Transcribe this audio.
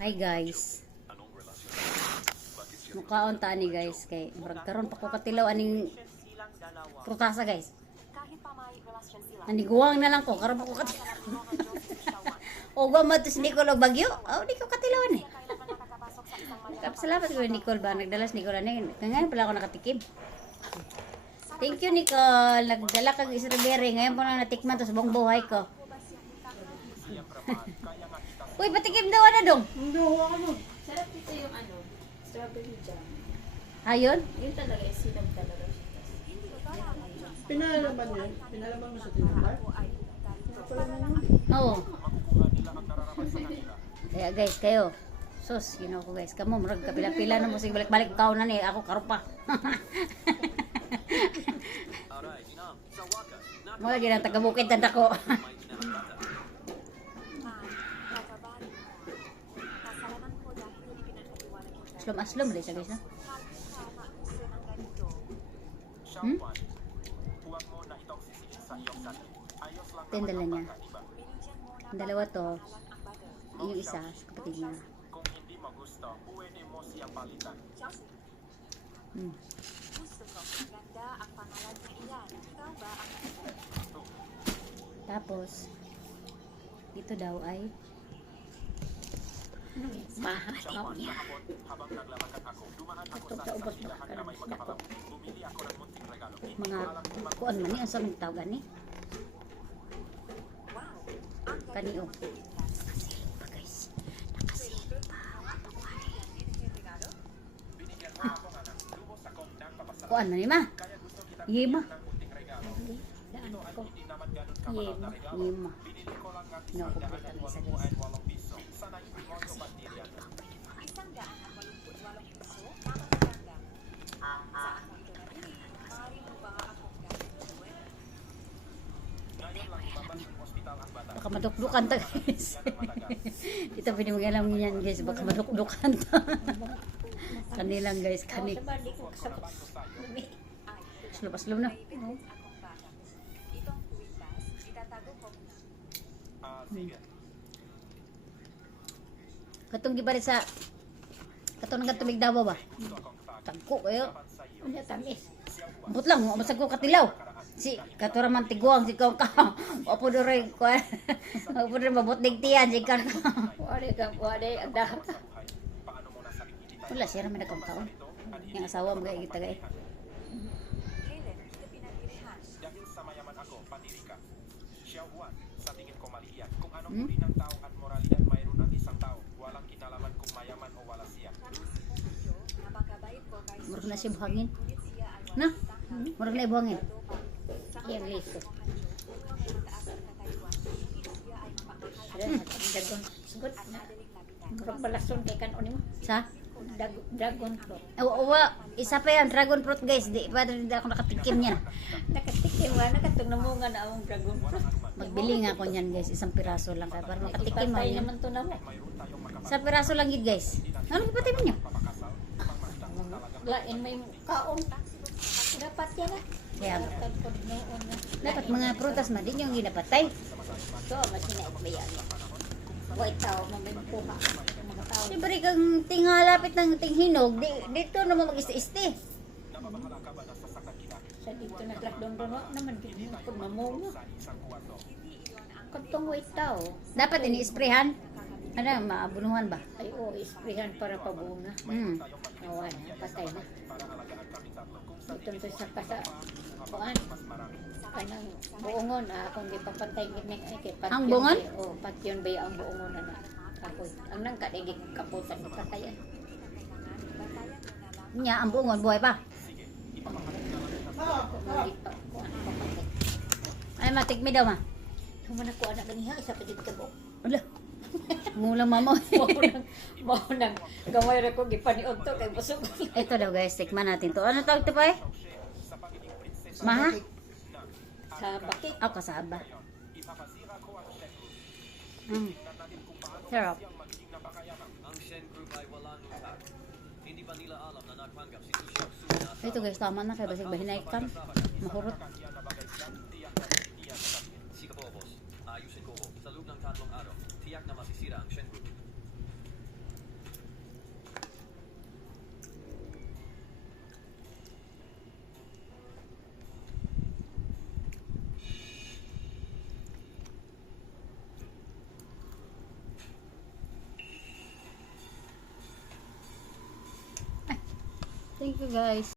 Hi guys. Mukaon ta ni guys kay murag karon pa ko katilaw aning prutasa guys. Naniguwang na lang ko karon pa ko katilaw. O gamatos Nicole og bagyo. Oh, di ko katilawan eh. Salamat ko Nicole ba nagdalas Nicole ani. Ngayon pala ako nakatikim. Thank you Nicole. Nagdala kag strawberry ngayon po na natikman to sa buong buhay ko. Uy, patikim daw na dong. Hindi, ano. Sarap dito yung strawberry jam. Ayun? Yun talaga, sinag talaga siya. Pinalaman yun? Pinalaman mo sa tinapay? Oo. Kaya guys, kayo. Sus, you know ko guys. Kamu, murag kapila-pila na mo. Sige, balik-balik kao na ni. Ako karupa. Mga ginang taga-bukid tanda ko. Aslom-aslom ulit siya guys, no? Ito yung dala niya. Ang dalawa to, yung isa, sa kapatid niya. Tapos, dito daw ay mahal niya. Mga kuan man ni ang saming tawag ni. Kaniyo. Nakasilpa guys. Nakasilpa. Kuan man ni ma. Yema. Daan ko. Yema. No, ko pa kami sa guys. Baka madukdukan ta guys. Dito pwede mag-alam niyan guys. Baka madukdukan ta. Kanilang guys. Slop na. Katong gibalit sa katong nga tubig daw ba? Tagko kayo. Ano tamis? But lang, masag ko katilaw. Si katuraman tiguang si kong ka. Opo doroy ko. Opo doroy mabot digtiyan si kan. Wade, ang dahak. Wala siya naman akong kaon. Yung asawa mo gaya kita gaya. Dahil sa mayaman ako, pandirika. Siya Juan, sa tingin ko maliyan. Kung anong uri ng tao at moralidad mayroon ang isang tao, walang kinalaman kung mayaman o wala siya. Murag na siya buhangin. Na? Murag na buhangin. Iyang liso. Dagon. Sugot na. Murag balason kay kanon mo. Sa? Dragon fruit. Uwa, isa pa yan, dragon fruit guys. Di pa rin ako nakatikim yan. Nakatikim nga, nakatong namunga na ang dragon fruit. Magbili nga ako niyan guys. Isang piraso lang kaya para makatikim mo Ipatay yan. naman to na mo. Isang piraso lang yun guys. Ano ipatay mo niyo? Lain may kaon. Dapat yan ah. Kaya Dapat noon na. dapat mga prutas ma din yung ginapatay. So, masinaik ba yan? Buhay tao, mamay makuha. Mga tao. Siyempre kang tingalapit ng tinghinog, dito naman mag-isti-isti. Sa dito naglakdon-don naman dito pag mamunga. Kantong buhay tao. Dapat ini-sprayhan. Ano, maabunuhan ba? Ay o, isprihan para pabunga. Nawa na, patay na. Ito to sa kasa. Kuan. Kanang buongon akong gipapantay gini ay kay patyon. Ang buongon? O, patyon ba ang buongon na kapoy. Ang nang kadigig kaputan ni patayan. Nya, ang buongon, buhay pa. Hindi pa kuan papatay. Ay, matikmi daw ma. Humana ko anak ganiha isa pa dito bo. Wala. Ngulang mamo. Mao nang gamay ra ko gipaniod to kay busog. Ito daw guys, tikman natin to. Ano tawag ito pa eh? Maha? Sa bakit? Ako kasaba. Sarap. Ang Shen Group ay walang utang. Hindi ba nila alam na nagpanggap si Tushak Suna? Ito guys, tama na. Kaya basig bahinay kam. Mahurot. Sige po, boss. Ayusin ko po. Sa loob ng 3 araw, tiyak na masisira ang Shen Group. Thank you guys.